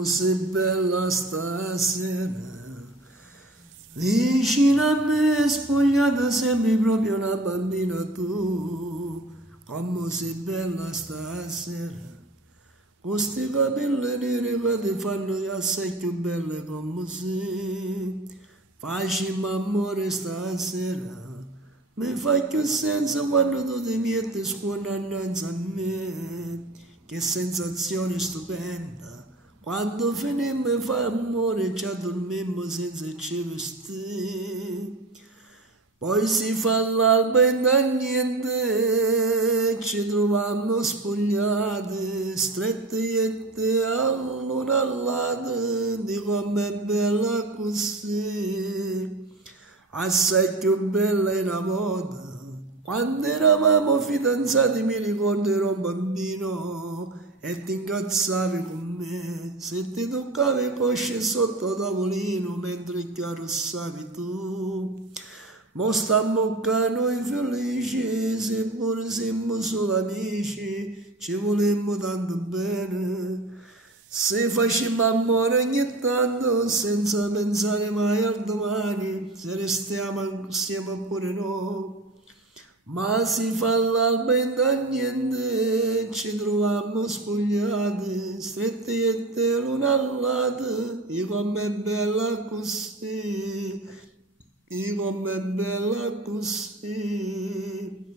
Come sei bella stasera, vicino a me, spogliata, sembri proprio una bambina tu. Come sei bella stasera, con sti capelli neri che ti fanno assai più belle come sei. Facciamo amore stasera, mi fa più senso quando tu ti metti scuola innanzi a me. Che sensazione stupenda! Quando finimmo di fare amore ci addormimmo senza ci vestire. Poi si fa l'alba e da niente ci trovammo spogliati, strette all'una all'altra, di com'è bella così, assai più bella in una volta. Quando eravamo fidanzati mi ricordo ero un bambino e ti incazzavi con me, se ti toccavi le cosce sotto tavolino mentre carrozzavi tu. Mo stammo qua noi felici, seppure siamo solo amici, ci volemmo tanto bene. Se facciamo amore ogni tanto, senza pensare mai al domani, se restiamo insieme pure noi. Ma si fa l'alba e da niente, ci troviamo spogliati, stretti l'una all'altra, e com'è bella così, e com'è bella così.